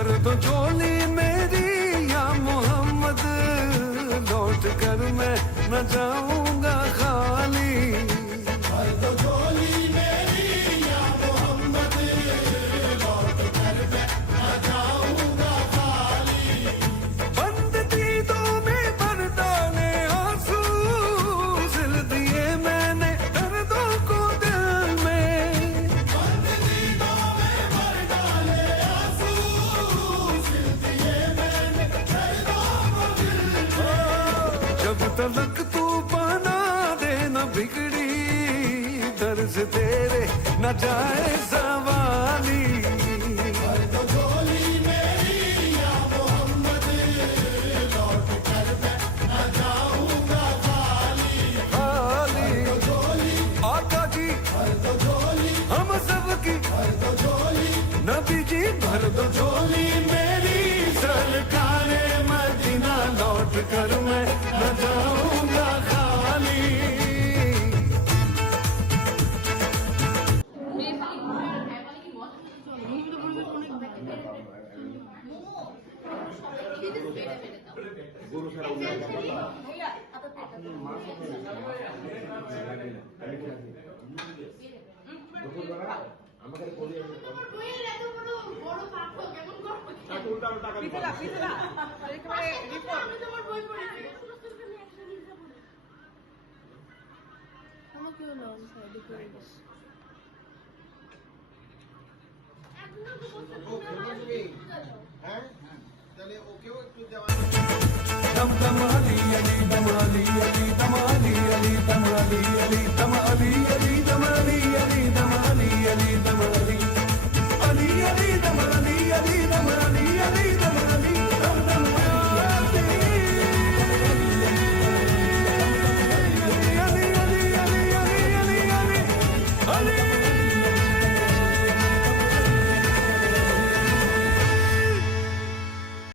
भर दो झोली मेरी या मोहम्मद, लौट कर मैं न जाऊंगा खाली। भर दो झोली मेरी या मोहम्मद, लौट कर मैं न जाऊंगा खाली। बंद दीदों में भर डाले आंसू, सिल दिए मैंने दर्दों को दिल में। बंद दीदों में भर डाले आंसू, सिल दिए मैंने दर्दों को दिल में। जब तलक तू बना दे न बिगड़ी, दर्द तेरे न जाए सवाली। भर दो झोली मेरी या मोहम्मद, लौट कर मैं न जाऊंगा खाली। खाली झोली आका जी भर दो झोली, हम सबकी, भर दो झोली नबी जी भर दो झोली मेरी, सरकारे मदीना लौट कर मैं न जाऊंगा खाली। আমাকেও লং সাইডে করে দিস।